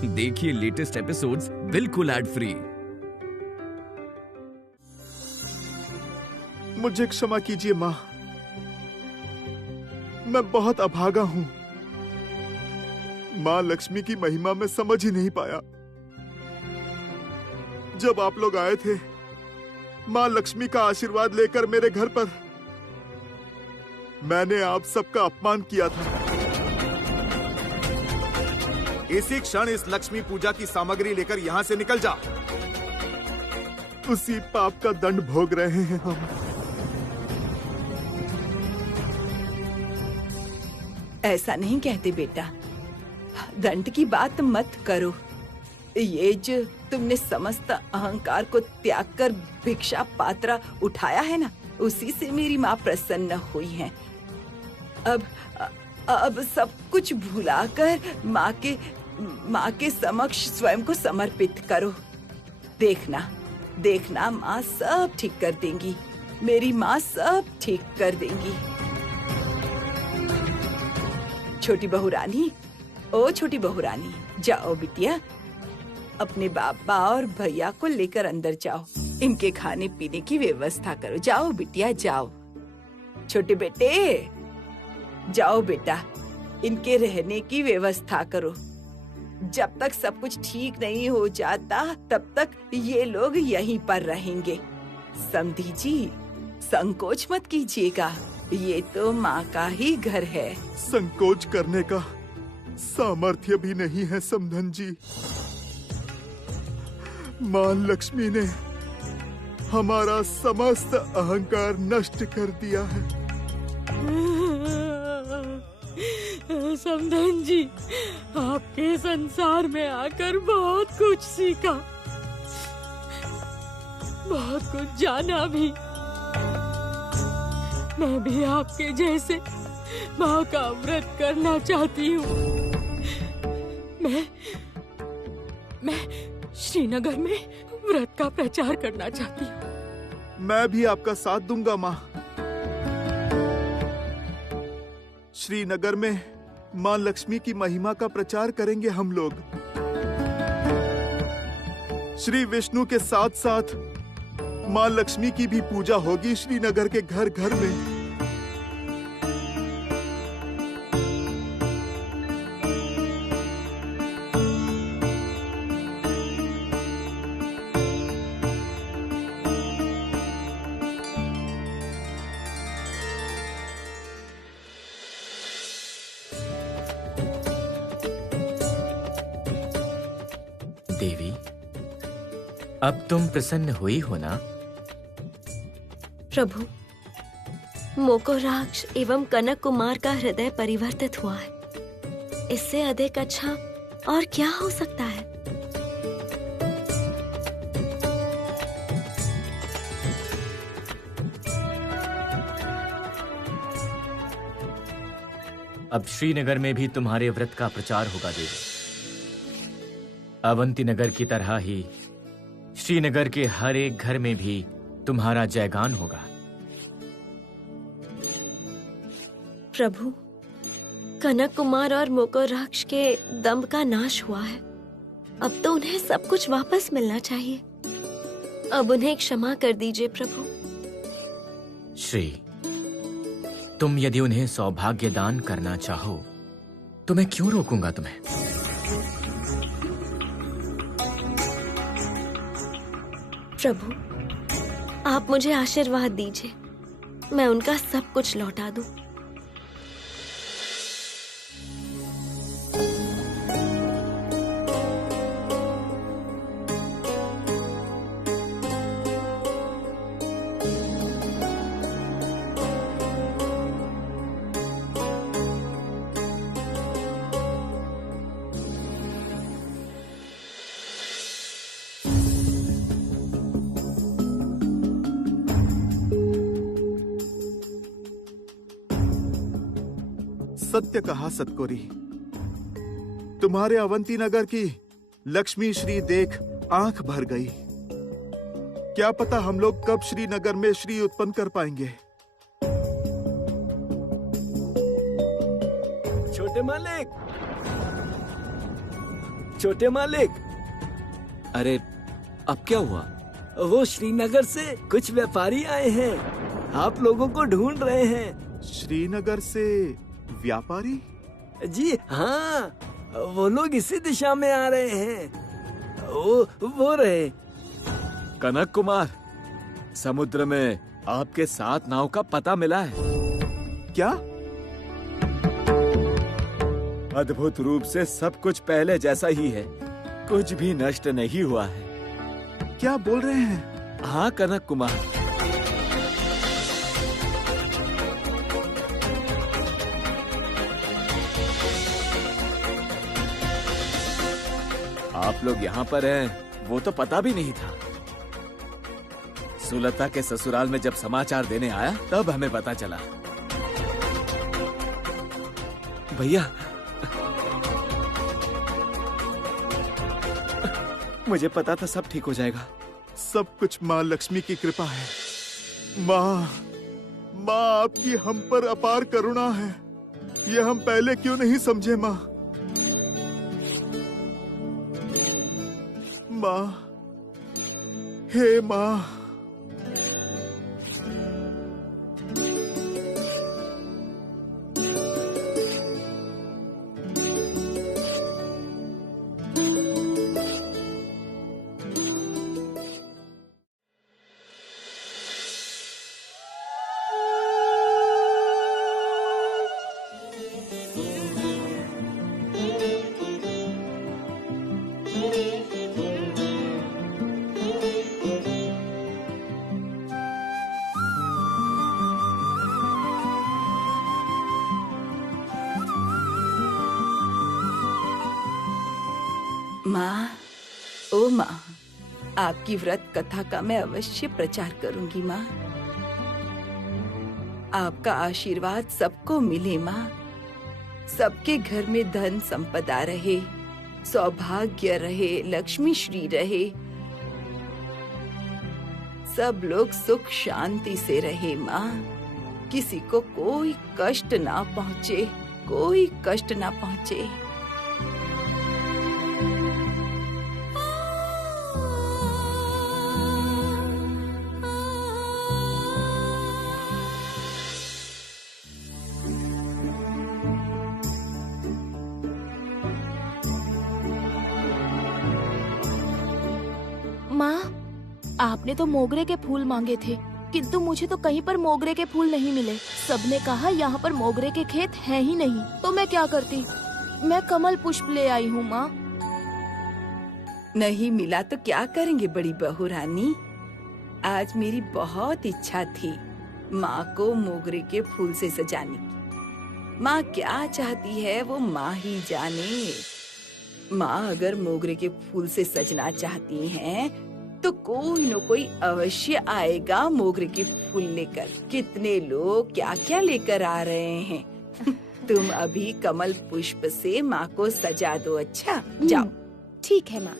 देखिए latest episodes बिल्कुल ad free. मुझे क्षमा कीजिए माँ, मैं बहुत अभागा हूँ। माँ लक्ष्मी की महिमा में समझ ही नहीं पाया। जब आप लोग आए थे माँ लक्ष्मी का आशीर्वाद लेकर मेरे घर पर, मैंने आप सबका अपमान किया था। इसी क्षण इस लक्ष्मी पूजा की सामग्री लेकर यहाँ से निकल जा। उसी पाप का दंड भोग रहे हैं हम। ऐसा नहीं कहते बेटा, दंड की बात मत करो। ये जो तुमने समस्त अहंकार को त्याग कर भिक्षा पात्रा उठाया है ना, उसी से मेरी माँ प्रसन्न हुई है। अब सब कुछ भुलाकर माँ के समक्ष स्वयं को समर्पित करो। देखना माँ सब ठीक कर देंगी। मेरी माँ सब ठीक कर देंगी। छोटी बहू रानी, ओ छोटी बहू रानी, जाओ बिटिया, अपने बाबा और भैया को लेकर अंदर जाओ। इनके खाने पीने की व्यवस्था करो। जाओ बिटिया जाओ। छोटे बेटे जाओ बेटा, इनके रहने की व्यवस्था करो। जब तक सब कुछ ठीक नहीं हो जाता तब तक ये लोग यहीं पर रहेंगे। समधी जी, संकोच मत कीजिएगा, ये तो माँ का ही घर है। संकोच करने का सामर्थ्य भी नहीं है समधन जी। माँ लक्ष्मी ने हमारा समस्त अहंकार नष्ट कर दिया है। समधन जी, आपके संसार में आकर बहुत कुछ सीखा, बहुत कुछ जाना भी। मैं भी आपके जैसे माँ का व्रत करना चाहती हूँ। मैं श्रीनगर में व्रत का प्रचार करना चाहती हूँ। मैं भी आपका साथ दूंगा माँ। श्रीनगर में माँ लक्ष्मी की महिमा का प्रचार करेंगे हम लोग। श्री विष्णु के साथ साथ माँ लक्ष्मी की भी पूजा होगी श्रीनगर के घर घर में। देवी, अब तुम प्रसन्न हुई हो ना? प्रभु, मोकोराक्ष एवं कनक कुमार का हृदय परिवर्तित हुआ है। इससे अधिक अच्छा और क्या हो सकता है? अब श्रीनगर में भी तुम्हारे व्रत का प्रचार होगा देवी। अवंती नगर की तरह ही श्रीनगर के हर एक घर में भी तुम्हारा जयगान होगा। प्रभु, कनक कुमार और मोकोराक्ष के दंभ का नाश हुआ है। अब तो उन्हें सब कुछ वापस मिलना चाहिए। अब उन्हें क्षमा कर दीजिए प्रभु। श्री, तुम यदि उन्हें सौभाग्य दान करना चाहो तो मैं क्यों रोकूंगा तुम्हें? प्रभु, आप मुझे आशीर्वाद दीजिए, मैं उनका सब कुछ लौटा दूं। सत्य कहा सतकोरी। तुम्हारे अवंती नगर की लक्ष्मी श्री देख आंख भर गई। क्या पता हम लोग कब श्रीनगर में श्री उत्पन्न कर पाएंगे। छोटे मालिक, छोटे मालिक, अरे अब क्या हुआ? वो श्रीनगर से कुछ व्यापारी आए हैं, आप लोगों को ढूंढ रहे हैं। श्रीनगर से व्यापारी? जी हाँ, वो लोग इसी दिशा में आ रहे हैं। वो रहे। कनक कुमार, समुद्र में आपके 7 नाव का पता मिला है। क्या? अद्भुत रूप से सब कुछ पहले जैसा ही है, कुछ भी नष्ट नहीं हुआ है। क्या बोल रहे हैं? हाँ कनक कुमार, आप लोग यहाँ पर हैं, वो तो पता भी नहीं था। सुलता के ससुराल में जब समाचार देने आया तब हमें पता चला। भैया, मुझे पता था सब ठीक हो जाएगा। सब कुछ माँ लक्ष्मी की कृपा है। माँ, आपकी हम पर अपार करुणा है। ये हम पहले क्यों नहीं समझे माँ? माँ, हे माँ। माँ, ओ माँ, आपकी व्रत कथा का मैं अवश्य प्रचार करूंगी माँ। आपका आशीर्वाद सबको मिले माँ। सबके घर में धन संपदा रहे, सौभाग्य रहे, लक्ष्मी श्री रहे। सब लोग सुख शांति से रहे माँ। किसी को कोई कष्ट ना पहुँचे, कोई कष्ट ना पहुँचे। माँ, आपने तो मोगरे के फूल मांगे थे, किंतु मुझे तो कहीं पर मोगरे के फूल नहीं मिले। सबने कहा यहाँ पर मोगरे के खेत हैं ही नहीं, तो मैं क्या करती? मैं कमल पुष्प ले आई हूँ माँ। नहीं मिला तो क्या करेंगे बड़ी बहू रानी? आज मेरी बहुत इच्छा थी माँ को मोगरे के फूल से सजाने की। माँ क्या चाहती है वो माँ ही जाने। माँ अगर मोगरे के फूल से सजना चाहती हैं, तो कोई न कोई अवश्य आएगा मोगरे के फूल लेकर। कितने लोग क्या क्या लेकर आ रहे हैं। तुम अभी कमल पुष्प से माँ को सजा दो। अच्छा, जाओ। ठीक है माँ।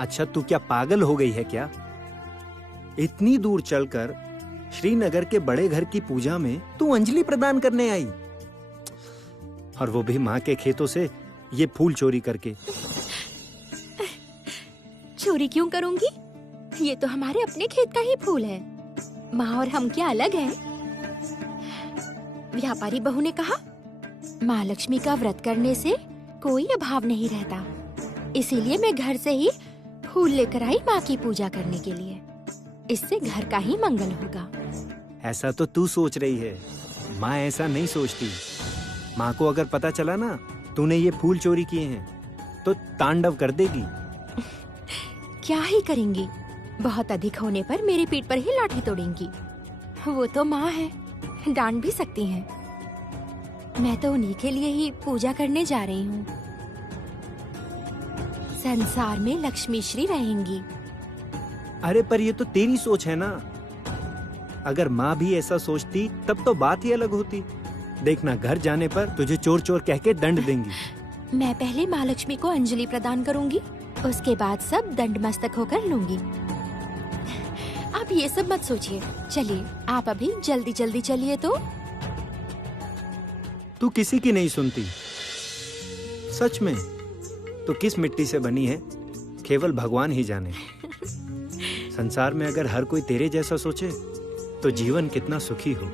अच्छा, तू क्या पागल हो गई है क्या? इतनी दूर चलकर श्रीनगर के बड़े घर की पूजा में तू अंजलि प्रदान करने आई, और वो भी माँ के खेतों से ये फूल चोरी करके। चोरी क्यों करूंगी? ये तो हमारे अपने खेत का ही फूल है। माँ और हम क्या अलग हैं? व्यापारी बहू ने कहा, माँ लक्ष्मी का व्रत करने से कोई अभाव नहीं रहता, इसीलिए मैं घर से ही फूल लेकर आई माँ की पूजा करने के लिए। इससे घर का ही मंगल होगा। ऐसा तो तू सोच रही है, माँ ऐसा नहीं सोचती। माँ को अगर पता चला ना तूने ये फूल चोरी किए हैं तो तांडव कर देगी। क्या ही करेंगी, बहुत अधिक होने पर मेरी पीठ पर ही लाठी तोड़ेंगी। वो तो माँ है, डांट भी सकती हैं। मैं तो उन्हीं के लिए ही पूजा करने जा रही हूँ। संसार में लक्ष्मी श्री रहेंगी। अरे पर ये तो तेरी सोच है ना। अगर माँ भी ऐसा सोचती तब तो बात ही अलग होती। देखना घर जाने पर तुझे चोर चोर कह के दंड देंगी। मैं पहले माँ लक्ष्मी को अंजलि प्रदान करूंगी, उसके बाद सब दंड मस्तक होकर लूंगी। आप ये सब मत सोचिए, चलिए आप अभी जल्दी जल्दी चलिए। तू किसी की नहीं सुनती। सच में तो किस मिट्टी से बनी है केवल भगवान ही जाने। संसार में अगर हर कोई तेरे जैसा सोचे तो जीवन कितना सुखी हो।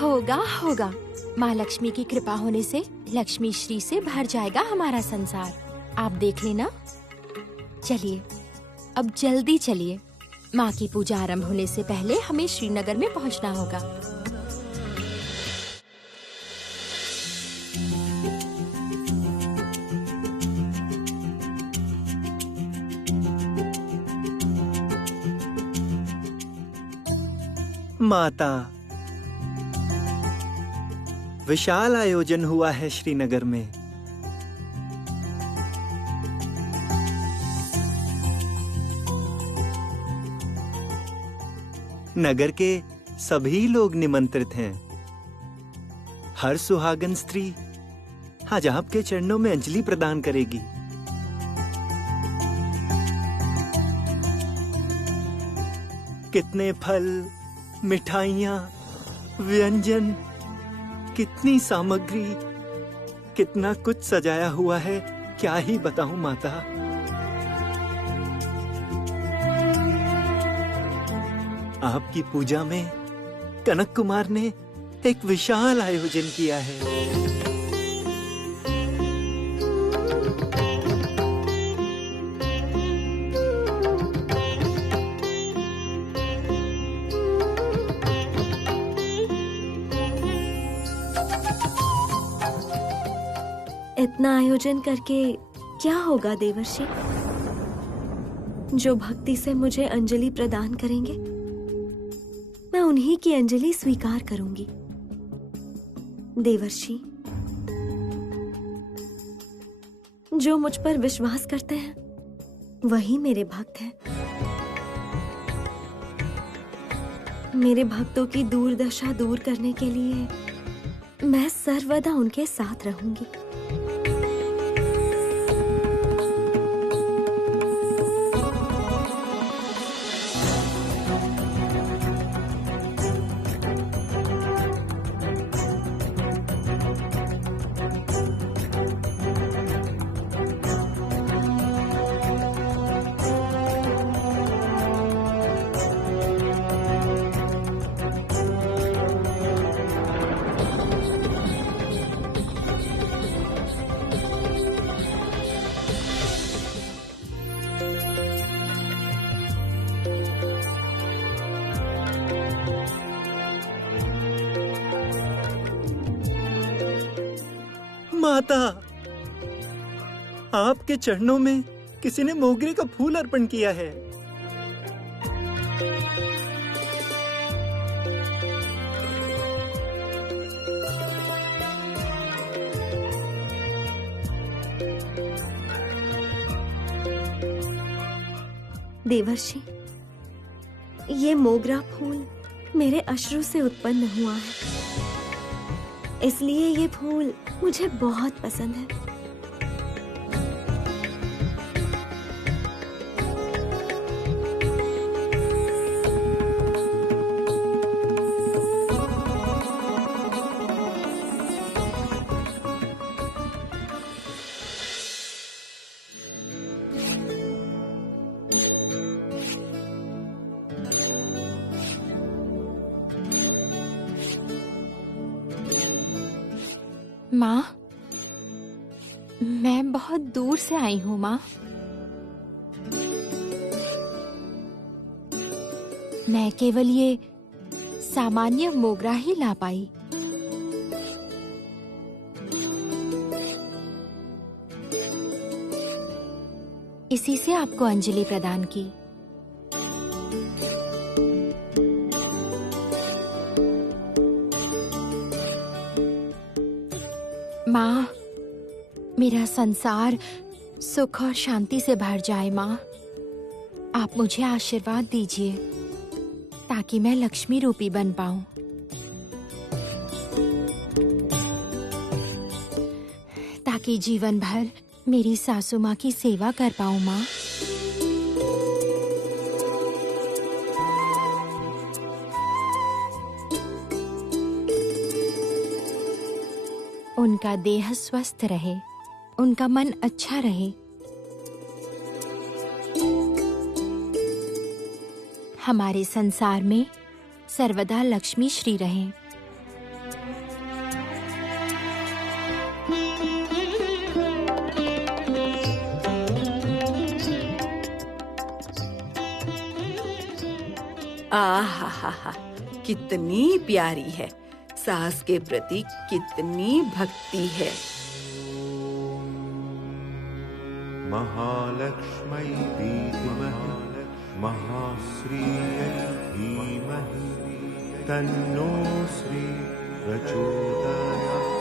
होगा माँ लक्ष्मी की कृपा होने से लक्ष्मी श्री से भर जाएगा हमारा संसार, आप देख लेना। चलिए अब जल्दी चलिए, माँ की पूजा आरंभ होने से पहले हमें श्रीनगर में पहुँचना होगा। माता, विशाल आयोजन हुआ है श्रीनगर में। नगर के सभी लोग निमंत्रित हैं। हर सुहागन स्त्री आज आपके चरणों में अंजलि प्रदान करेगी। कितने फल, मिठाइयाँ, व्यंजन, कितनी सामग्री, कितना कुछ सजाया हुआ है, क्या ही बताऊं माता। आपकी पूजा में कनक कुमार ने एक विशाल आयोजन किया है। इतना आयोजन करके क्या होगा देवर्षि? जो भक्ति से मुझे अंजलि प्रदान करेंगे मैं उन्हीं की अंजलि स्वीकार करूंगी। देवर्षि, जो मुझ पर विश्वास करते हैं वही मेरे भक्त हैं। मेरे भक्तों की दुर्दशा दूर करने के लिए मैं सर्वदा उनके साथ रहूंगी। माता, आपके चरणों में किसी ने मोगरे का फूल अर्पण किया है। देवर्षि, ये मोगरा फूल मेरे अश्रु से उत्पन्न हुआ है, इसलिए ये फूल मुझे बहुत पसंद है। माँ, मैं बहुत दूर से आई हूँ माँ। मैं केवल ये सामान्य मोगरा ही ला पाई। इसी से आपको अंजलि प्रदान की। माँ, मेरा संसार सुख और शांति से भर जाए। माँ, आप मुझे आशीर्वाद दीजिए ताकि मैं लक्ष्मी रूपी बन पाऊं। ताकि जीवन भर मेरी सासू माँ की सेवा कर पाऊं। माँ, उनका देह स्वस्थ रहे, उनका मन अच्छा रहे, हमारे संसार में सर्वदा लक्ष्मी श्री रहे। आहा, कितनी प्यारी है, सास के प्रति कितनी भक्ति है। महालक्ष्मी विद्महे महाश्रियै धीमहि तन्नो श्री प्रचोदयात्।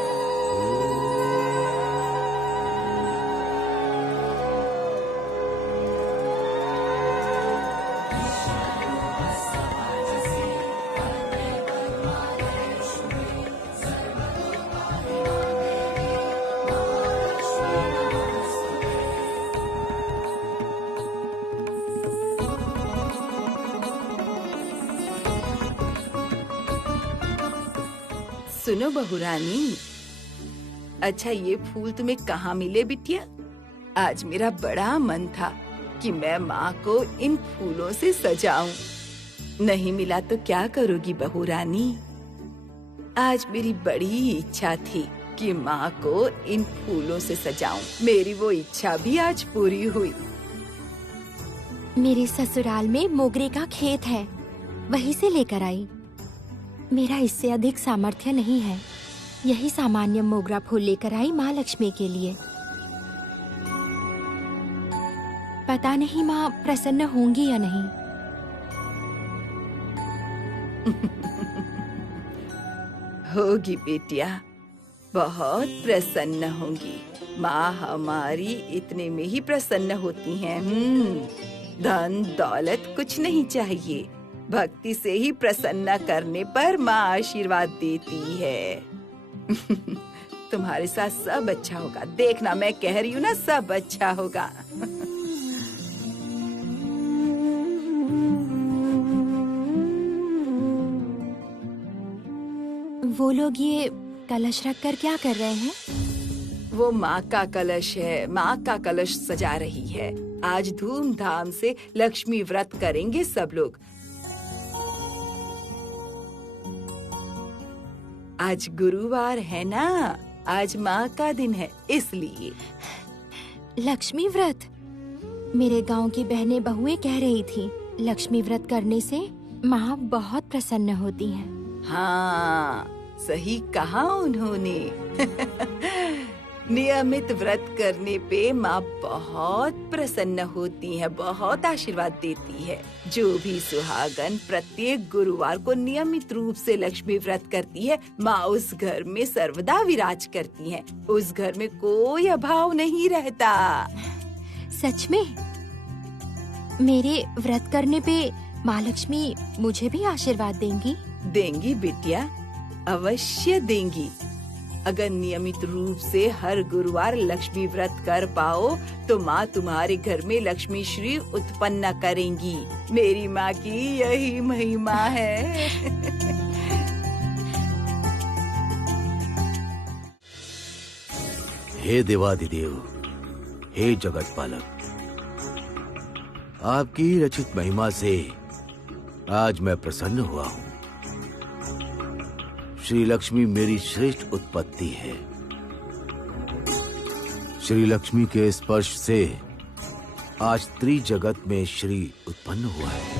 सुनो बहुरानी, अच्छा ये फूल तुम्हें कहाँ मिले बिटिया? आज मेरा बड़ा मन था कि मैं माँ को इन फूलों से सजाऊं। नहीं मिला तो क्या करोगी बहुरानी? आज मेरी बड़ी इच्छा थी कि माँ को इन फूलों से सजाऊं। मेरी वो इच्छा भी आज पूरी हुई। मेरे ससुराल में मोगरे का खेत है, वहीं से लेकर आई। मेरा इससे अधिक सामर्थ्य नहीं है। यही सामान्य मोगरा फूल लेकर आई माँ लक्ष्मी के लिए। पता नहीं माँ प्रसन्न होंगी या नहीं। होगी बेटिया, बहुत प्रसन्न होंगी। माँ हमारी इतने में ही प्रसन्न होती हैं। धन दौलत कुछ नहीं चाहिए, भक्ति से ही प्रसन्न करने पर माँ आशीर्वाद देती है। तुम्हारे साथ सब अच्छा होगा, देखना, मैं कह रही हूँ ना, सब अच्छा होगा। वो लोग ये कलश रख कर क्या कर रहे हैं? वो माँ का कलश है, माँ का कलश सजा रही है। आज धूमधाम से लक्ष्मी व्रत करेंगे सब लोग। आज गुरुवार है ना, आज माँ का दिन है, इसलिए। लक्ष्मी व्रत? मेरे गांव की बहनें बहुएं कह रही थी लक्ष्मी व्रत करने से माँ बहुत प्रसन्न होती हैं। हाँ, सही कहा उन्होंने। नियमित व्रत करने पे माँ बहुत प्रसन्न होती है, बहुत आशीर्वाद देती है। जो भी सुहागन प्रत्येक गुरुवार को नियमित रूप से लक्ष्मी व्रत करती है, माँ उस घर में सर्वदा विराज करती है। उस घर में कोई अभाव नहीं रहता। सच में? मेरे व्रत करने पे माँ लक्ष्मी मुझे भी आशीर्वाद देंगी? देंगी बिटिया, अवश्य देंगी। अगर नियमित रूप से हर गुरुवार लक्ष्मी व्रत कर पाओ तो माँ तुम्हारे घर में लक्ष्मी श्री उत्पन्न करेंगी। मेरी माँ की यही महिमा है। हे देवादिदेव, हे जगत पालक, आपकी रचित महिमा से आज मैं प्रसन्न हुआ हूँ। श्री लक्ष्मी मेरी श्रेष्ठ उत्पत्ति है। श्री लक्ष्मी के स्पर्श से आज त्रिजगत में श्री उत्पन्न हुआ है।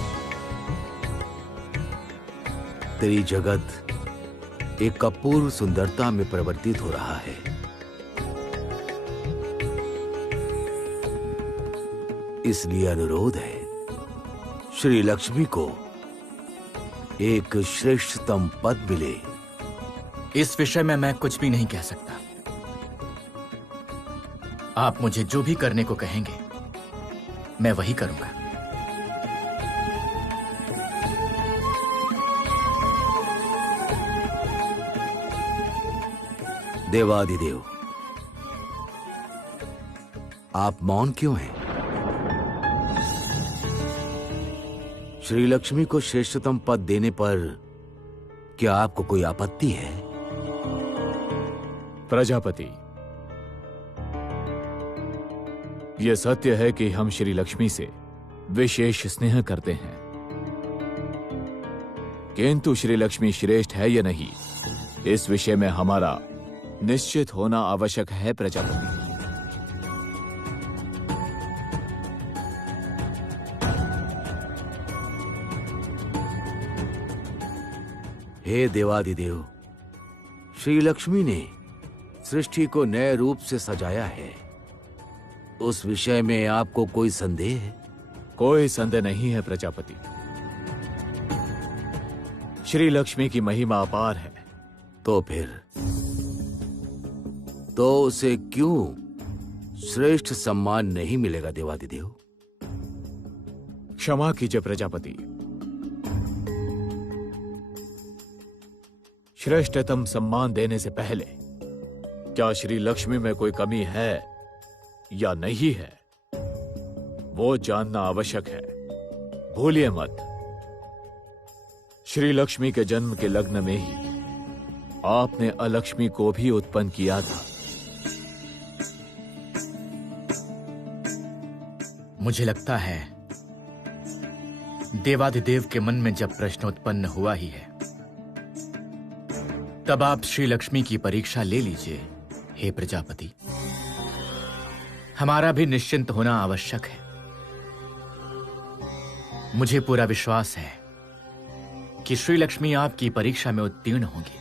तेरी जगत एक अपूर्व सुंदरता में परिवर्तित हो रहा है। इसलिए अनुरोध है, श्री लक्ष्मी को एक श्रेष्ठतम पद मिले। इस विषय में मैं कुछ भी नहीं कह सकता। आप मुझे जो भी करने को कहेंगे मैं वही करूंगा। देवादिदेव, आप मौन क्यों हैं? श्री लक्ष्मी को श्रेष्ठतम पद देने पर क्या आपको कोई आपत्ति है? प्रजापति, यह सत्य है कि हम श्री लक्ष्मी से विशेष स्नेह करते हैं, किंतु श्री लक्ष्मी श्रेष्ठ है या नहीं, इस विषय में हमारा निश्चित होना आवश्यक है प्रजापति। हे देवादिदेव, श्री लक्ष्मी ने सृष्टि को नए रूप से सजाया है, उस विषय में आपको कोई संदेह है? कोई संदेह नहीं है प्रजापति। श्री लक्ष्मी की महिमा अपार है। तो उसे क्यों श्रेष्ठ सम्मान नहीं मिलेगा देवादिदेव? क्षमा कीजिए प्रजापति, श्रेष्ठतम सम्मान देने से पहले क्या श्री लक्ष्मी में कोई कमी है या नहीं है, वो जानना आवश्यक है। भूलिए मत, श्री लक्ष्मी के जन्म के लग्न में ही आपने अलक्ष्मी को भी उत्पन्न किया था। मुझे लगता है देवादिदेव के मन में जब प्रश्न उत्पन्न हुआ ही है, तब आप श्री लक्ष्मी की परीक्षा ले लीजिए। हे प्रजापति, हमारा भी निश्चिंत होना आवश्यक है। मुझे पूरा विश्वास है कि श्री लक्ष्मी आपकी परीक्षा में उत्तीर्ण होंगी।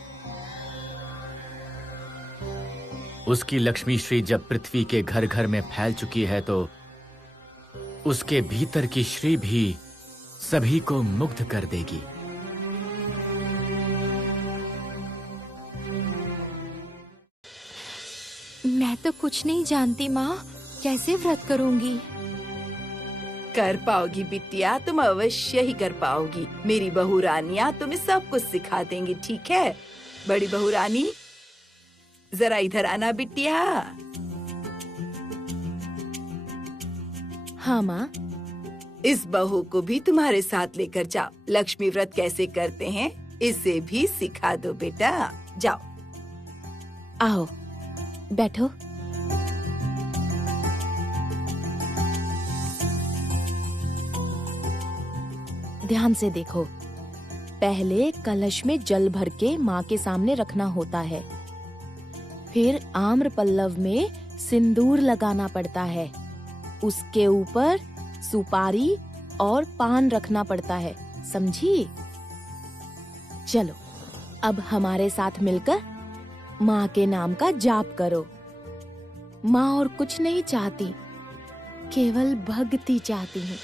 उसकी लक्ष्मी श्री जब पृथ्वी के घर घर में फैल चुकी है, तो उसके भीतर की श्री भी सभी को मुग्ध कर देगी। मैं तो कुछ नहीं जानती माँ, कैसे व्रत करूंगी? कर पाओगी बिटिया, तुम अवश्य ही कर पाओगी। मेरी बहू रानियां तुम्हें सब कुछ सिखा देंगी, ठीक है? बड़ी बहू रानी, जरा इधर आना बिटिया। हाँ माँ। इस बहू को भी तुम्हारे साथ लेकर जाओ। लक्ष्मी व्रत कैसे करते हैं इसे भी सिखा दो बेटा। जाओ। आओ बैठो। ध्यान से देखो। पहले कलश में जल भर के माँ के सामने रखना होता है, फिर आम्र पल्लव में सिंदूर लगाना पड़ता है, उसके ऊपर सुपारी और पान रखना पड़ता है, समझी? चलो अब हमारे साथ मिलकर माँ के नाम का जाप करो। माँ और कुछ नहीं चाहती, केवल भक्ति चाहती है।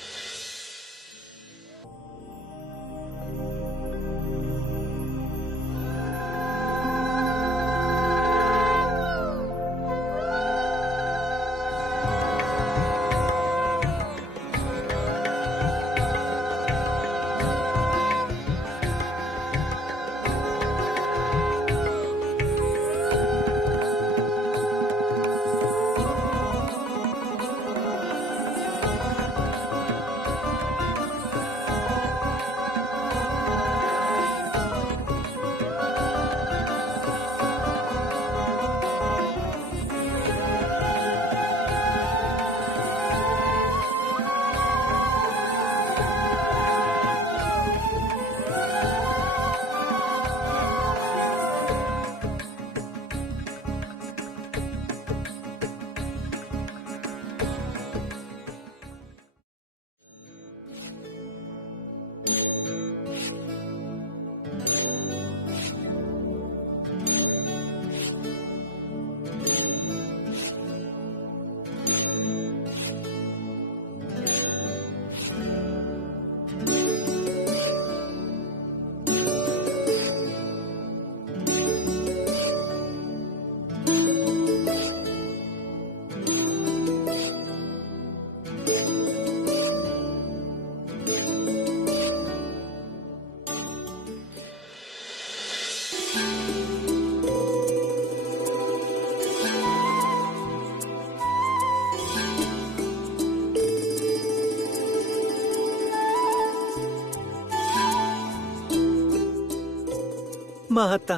माता,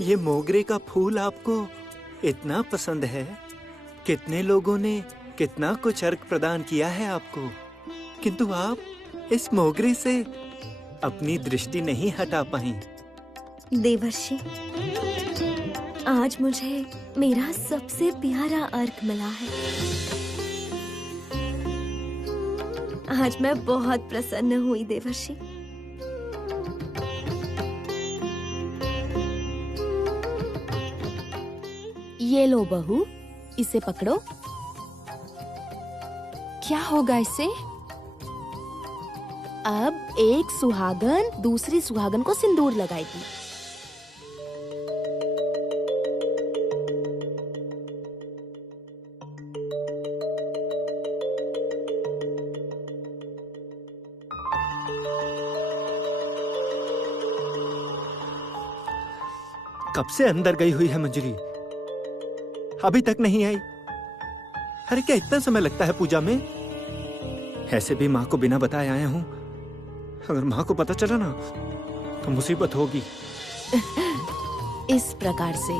ये मोगरे का फूल आपको इतना पसंद है। कितने लोगों ने कितना कुछ अर्घ प्रदान किया है आपको, किंतु आप इस मोगरे से अपनी दृष्टि नहीं हटा पाई। देवर्षि, आज मुझे मेरा सबसे प्यारा अर्घ मिला है। आज मैं बहुत प्रसन्न हुई देवर्षि। ये लो बहू, इसे पकड़ो। क्या होगा इससे? अब एक सुहागन दूसरी सुहागन को सिंदूर लगाएगी। कब से अंदर गई हुई है मंजरी, अभी तक नहीं आई। अरे क्या इतना समय लगता है पूजा में? ऐसे भी माँ को बिना बताए आया हूँ, अगर माँ को पता चला ना तो मुसीबत होगी। इस प्रकार से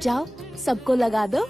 जाओ, सबको लगा दो।